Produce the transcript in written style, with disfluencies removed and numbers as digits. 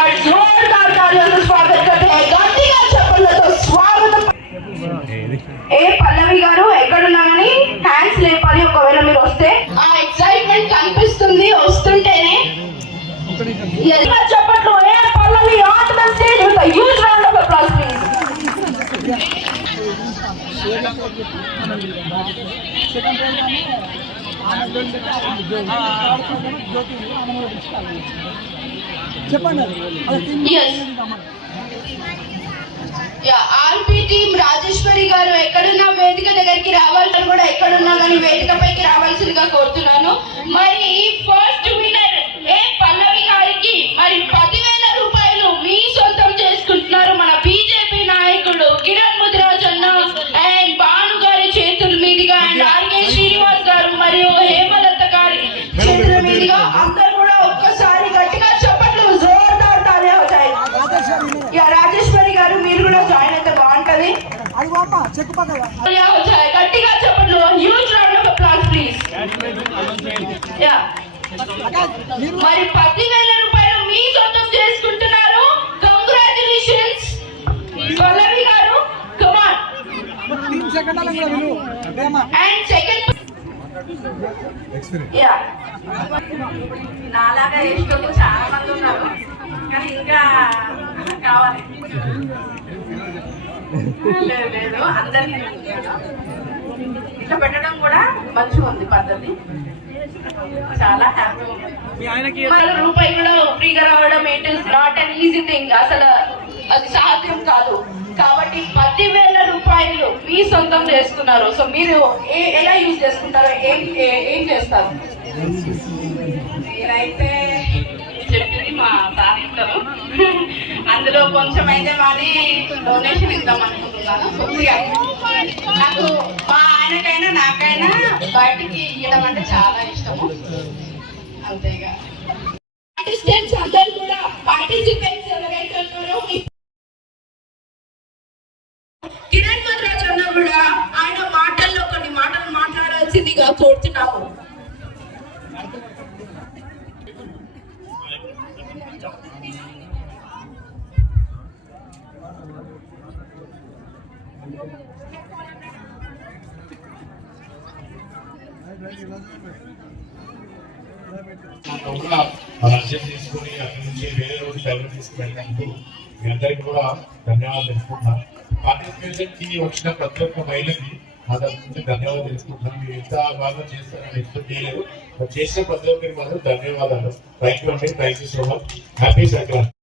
Guard जोरदार तालियों से स्वागत करते हैं గట్టిగా చప్పట్లతో స్వాగతం ఏ పల్లవి గారు ఎక్కడున్నా గానీ హ్యాండ్స్ లేపాలి ఒకవేళ మీరు వస్తే ఆ ఎక్సైట్మెంట్ కనిపిస్తుంది వస్తుంటేనే చప్పట్లు ఏ Pallavi on the stage with a huge round of applause please RP team Rajeshwari garu ఎక్కడున్నా వేదిక దగ్గరికి రావాలని కూడా ఎక్కడున్నా కానీ వేదిక పైకి రావాల్సిందిగా కోరుతున్నాను. మరి ఈ ఫస్ట్ విన్నర్ ఏ పల్లవి గారికి మరి 10,000 రూపాయలు మీ సొంతం చేసుకుంటున్నారు మన బీజేపీ నాయకుడు కిరణ్ ముదిరాజ్ అన్న అండ్ భాను గారి చేతుల మీదుగా అండ్ ఆర్కే శ్రీనివాస్ గారు మరియు హేమలత గారి చేతుల మీదుగా అందరూ కూడా ఒక్కసారి గట్టిగా చప్పట్లు జోర్దార్ తాలియా హోతాయి. రాజేశ్వరి గారు మీరు కూడా జాయిన్ అయితే బాగుంటది. గట్టిగా చెప్పండి huge round of applause please. మరి 10,000 రూపాయలు మీ సొంతం చేసుకుంటున్నారు. కంగ్రాచులేషన్స్ పల్లవి గారు. కమ్ ఆన్ అండ్ సెకండ్ నాలాగా ఇష్టం చాలా మంది ఉన్నారు కానీ ఇంకా కావాలి లేదు అందరినీ ఇట్లా పెట్టడం కూడా మంచిగా ఉంది పద్ధతి. చాలా హ్యాపీ ఉంది. రూపాయి కూడా ఫ్రీగా రావడం it is not an easy thing. అసలు అది సాధ్యం కాదు. కాబట్టి 10,000 రూపాయలు మీ సొంతం చేసుకున్నారు. సో మీరు ఎలా యూజ్ చేసుకుంటారు? ఏం చేస్తారు? నేనైతే చెప్పింది మా సాధిస్తారు అందులో కొంచెం అయితే మాది డొనేషన్ ఇద్దాం అనుకుంటున్నాను. కొద్దిగా నాకు మా ఆయనకైనా నాకైనా బయటికి ఇవ్వడం అంటే చాలా ఇష్టము. అంతేగా పార్టిసిపెంట్స్ అందరూ కూడా పార్టిసిపెంట్స్ ఎవరైతే ఉన్నారో కిరణ్ ముదిరాజ్ అన్న కూడా ఆయన మాటల్లో కొన్ని మాటలు మాట్లాడాల్సిందిగా కోరుతున్నాము. తీసుకుని అక్కడి నుంచి వేరే రోజు డెవలప్ తీసుకువెళ్ళినందుకు మీ అందరికీ కూడా ధన్యవాదాలు తెలుసుకుంటున్నాను. పార్టిసిపేషన్ కి వచ్చిన ప్రతి ఒక్క మహిళకి ధన్యవాదాలు తెలుసుకుంటున్నాను. మీరు ఎంత బాగా చేస్తారని ఎక్స్పెక్ట్ చేయలేదు. చేసిన ప్రతి ఒక్కరికి మాత్రం ధన్యవాదాలు. థ్యాంక్ యూ అండి. Thank you so much. Happy Sankranti.